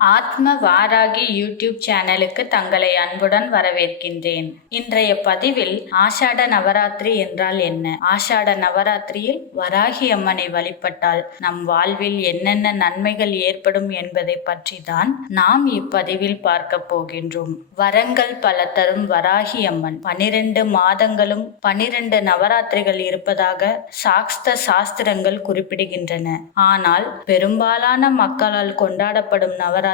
ஆத்ம வாராகி யூடியூப் சேனலுக்கு தங்களை அன்புடன் வரவேற்கின்றேன். இன்றைய பதிவில் ஆஷாட நவராத்திரி என்றால் என்ன, ஆஷாட நவராத்திரியில் வராகி அம்மனை வழிபட்டால் நம் வாழ்வில் என்னென்ன நன்மைகள் ஏற்படும் என்பதை பற்றி தான் நாம் இப்பதிவில் பார்க்க போகின்றோம். வரங்கள் பல தரும் வராகி அம்மன் 12 மாதங்களும் 12 நவராத்திரிகள் இருப்பதாக சாஸ்திரங்கள் குறிப்பிடுகின்றன. ஆனால் பெரும்பாலான மக்களால் கொண்டாடப்படும் நவராத்திரிகள்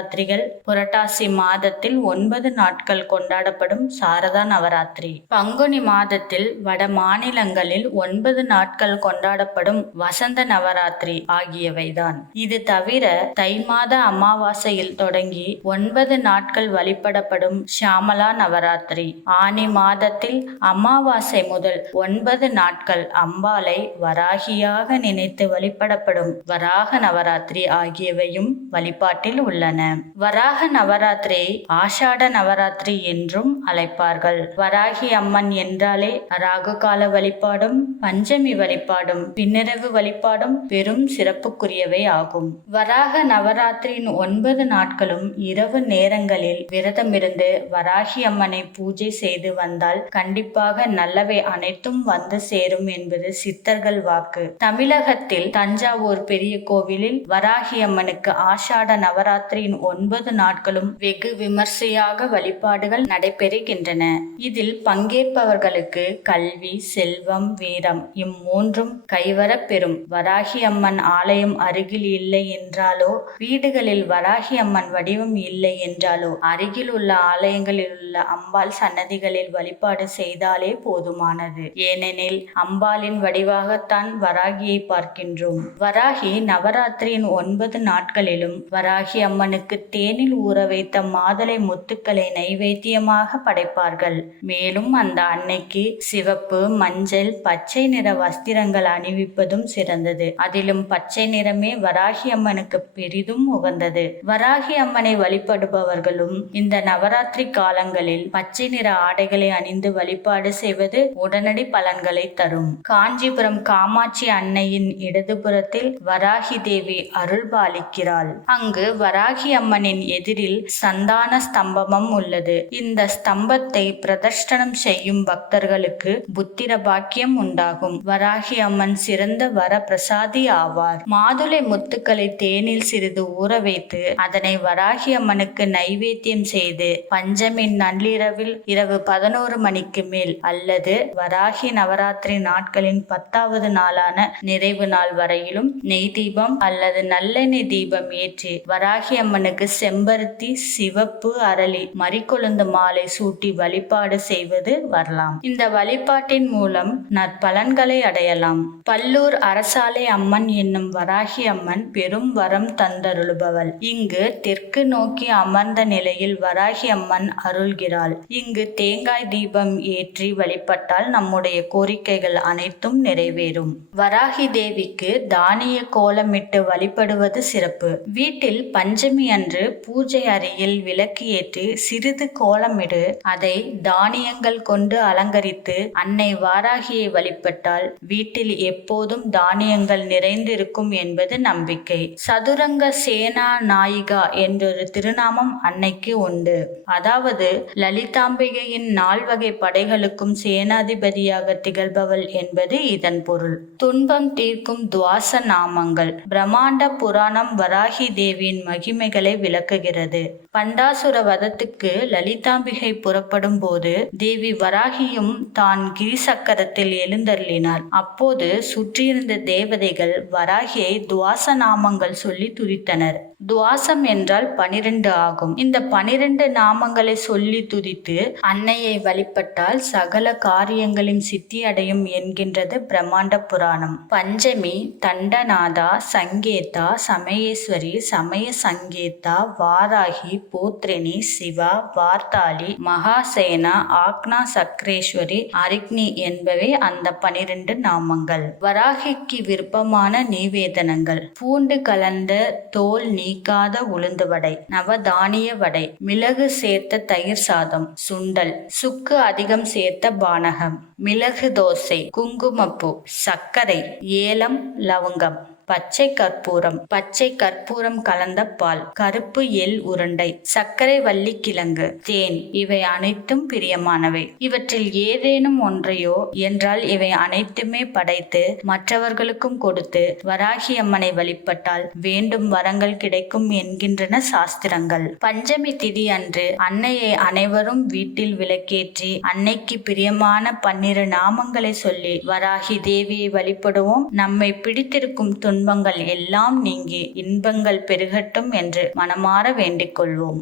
புரட்டாசி மாதத்தில் 9 நாட்கள் கொண்டாடப்படும் சாரதா நவராத்திரி, பங்குனி மாதத்தில் வட மாநிலங்களில் 9 நாட்கள் கொண்டாடப்படும் வசந்த நவராத்திரி ஆகியவைதான். இது தவிர தை மாத அமாவாசையில் தொடங்கி 9 நாட்கள் வழிபடப்படும் ஷியாமலா நவராத்திரி, ஆனி மாதத்தில் அமாவாசை முதல் 9 நாட்கள் அம்பாளை வராகியாக நினைத்து வழிபடப்படும் வராக நவராத்திரி ஆகியவையும் வழிபாட்டில் உள்ளன. வராக நவராத்திரியை ஆஷாட நவராத்திரி என்றும் அழைப்பார்கள். வராகி அம்மன் என்றாலே ராகு கால வழிபாடும் பஞ்சமி வழிபாடும் பின்னிரவு வழிபாடும் பெரும் சிறப்புக்குரியவை ஆகும். வராக நவராத்திரியின் 9 நாட்களும் இரவு நேரங்களில் விரதமிருந்து வராகி அம்மனை பூஜை செய்து வந்தால் கண்டிப்பாக நல்லவை அனைத்தும் வந்து சேரும் என்பது சித்தர்கள் வாக்கு. தமிழகத்தில் தஞ்சாவூர் பெரிய கோவிலில் வராகி அம்மனுக்கு ஆஷாட நவராத்திரியின் 9 நாட்களும் வெகு விமர்சையாக வழிபாடுகள் நடைபெறுகின்றன. இதில் பங்கேற்பவர்களுக்கு கல்வி, செல்வம், வீரம் இம்மூன்றும் கைவரப் பெறும். வராகி அம்மன் ஆலயம் அருகில் இல்லை என்றாலோ, வீடுகளில் வராகி அம்மன் வடிவம் இல்லை என்றாலோ, அருகில் உள்ள ஆலயங்களில் உள்ள அம்பாள் சன்னதிகளில் வழிபாடு செய்தாலே போதுமானது. ஏனெனில் அம்பாளின் வடிவாகத்தான் வராகியை பார்க்கின்றோம். வராகி நவராத்திரியின் 9 நாட்களிலும் வராகி அம்மனுக்கு தேனில் ஊற வைத்த மாதுளை முத்துக்களை நைவேத்தியமாக படைப்பார்கள். மேலும் அந்த அன்னைக்கு சிவப்பு, மஞ்சள், பச்சை நிற வஸ்திரங்கள் அணிவிப்பதும் சிறந்தது. அதிலும் பச்சை நிறமே வராகி அம்மனுக்கு பெரிதும் உகந்தது. வராகி அம்மனை வழிபடுபவர்களும் இந்த நவராத்திரி காலங்களில் பச்சை நிற ஆடைகளை அணிந்து வழிபாடு செய்வது உடனடி பலன்களை தரும். காஞ்சிபுரம் காமாட்சி அன்னையின் இடதுபுறத்தில் வராகி தேவி அருள்பாலிக்கிறாள். அங்கு வராகி அம்மனின் எதிரில் சந்தான ஸ்தம்பமும் உள்ளது. இந்த ஸ்தம்பத்தை பிரதர்ஷனம் செய்யும் பக்தர்களுக்கு புத்திர பாக்கியம் உண்டாகும். வராகி அம்மன் சிறந்த வர பிரசாதி ஆவார். மாதுளை முத்துக்களை தேனில் சிறிது ஊற வைத்து அதனை வராகி அம்மனுக்கு நைவேத்தியம் செய்து பஞ்சமி நள்ளிரவில் இரவு 11 மணிக்கு மேல் அல்லது வராகி நவராத்திரி நாட்களின் 10வது நாளான நிறைவு நாள் வரையிலும் நெய் தீபம் அல்லது நல்லெண்ணெய் தீபம் ஏற்றி வராகி அம்மனுக்கு செம்பருத்தி, சிவப்பு, அரளி, மறிக்கொழுந்து மாலை சூட்டி வழிபாடு செய்வது வரலாம். இந்த வழிபாட்டின் மூலம் நற்பலன்களை அடையலாம். பல்லூர் அரசாலை அம்மன் என்னும் வராகி அம்மன் பெரும் வரம் தந்தருளுபவள். இங்கு தெற்கு நோக்கி அமர்ந்த நிலையில் வராகி அம்மன் அருள்கிறாள். இங்கு தேங்காய் தீபம் ஏற்றி வழிபட்டால் நம்முடைய கோரிக்கைகள் அனைத்தும் நிறைவேறும். வராகி தேவிக்கு தானிய கோலமிட்டு வழிபடுவது சிறப்பு. வீட்டில் பஞ்சமி அன்று பூஜை அறையில் விளக்கு ஏற்றி சிறிது கோலமிடு. அதை தானியங்கள் கொண்டு அலங்கரித்து அன்னை வாராகியை வழிபட்டால் வீட்டில் எப்போதும் தானியங்கள் நிறைந்திருக்கும் என்பது நம்பிக்கை. சதுரங்க சேனா நாயிகா என்றொரு திருநாமம் அன்னைக்கு உண்டு. அதாவது லலிதாம்பிகையின் 4 வகை படைகளுக்கும் சேனாதிபதியாக திகழ்பவள் என்பது இதன் பொருள். துன்பம் தீர்க்கும் துவாச நாமங்கள். பிரம்மாண்ட புராணம் வராகி தேவியின் மகிமைகளை விளக்குகிறது. பண்டாசுர வதத்துக்கு லலிதாம்பிகை புறப்படும் போது தேவி வராகியும் தான் கிரிசக்கரத்தில் எழுந்தருளினார். அப்போது சுற்றியிருந்த தேவதைகள் வராகியை துவாச நாமங்கள் சொல்லி துதித்தனர். துவாசம் என்றால் 12 ஆகும். இந்த 12 நாமங்களை சொல்லி துதித்து அன்னையை வழிபட்டால் சகல காரியங்களும் சித்தி அடையும் என்கின்றது பிரம்மாண்ட புராணம். பஞ்சமி தண்டநாதா, சங்கேதா, சமயேஸ்வரி, சமய சங்கேதா, வாராகி, போத்ரினி, சிவா, வார்த்தாளி, மகாசேனா, ஆக்னா சக்ரேஸ்வரி, அரிக்னி என்பவை அந்த 12 நாமங்கள். வராகிக்கு விருப்பமான நிவேதனங்கள்: பூண்டு கலந்த தோல் நீக்காத உளுந்து வடை, நவதானிய வடை, மிளகு சேர்த்த தயிர் சாதம், சுண்டல், சுக்கு அதிகம் சேர்த்த பானகம், மிளகு தோசை, குங்குமப்பூ, சர்க்கரை, ஏலம், லவங்கம், பச்சை கற்பூரம், பச்சை கற்பூரம் கலந்த பால், கருப்பு எள் உருண்டை, சர்க்கரை வள்ளிக்கிழங்கு, தேன் இவை அனைத்தும் பிரியமானவை. இவற்றில் ஏதேனும் ஒன்றையோ என்றால் இவை அனைத்துமே படைத்து மற்றவர்களுக்கும் கொடுத்து வராகி அம்மனை வழிபட்டால் வேண்டும் வரங்கள் கிடைக்கும் என்கின்றன சாஸ்திரங்கள். பஞ்சமி திதி அன்று அன்னையை அனைவரும் வீட்டில் விளக்கேற்றி அன்னைக்கு பிரியமான 12 நாமங்களை சொல்லி வராகி தேவியை வழிபடுவோம். நம்மை பிடித்திருக்கும் துன்பங்கள் எல்லாம் நீங்கி இன்பங்கள் பெருகட்டும் என்று மனமாற வேண்டிக் கொள்வோம்.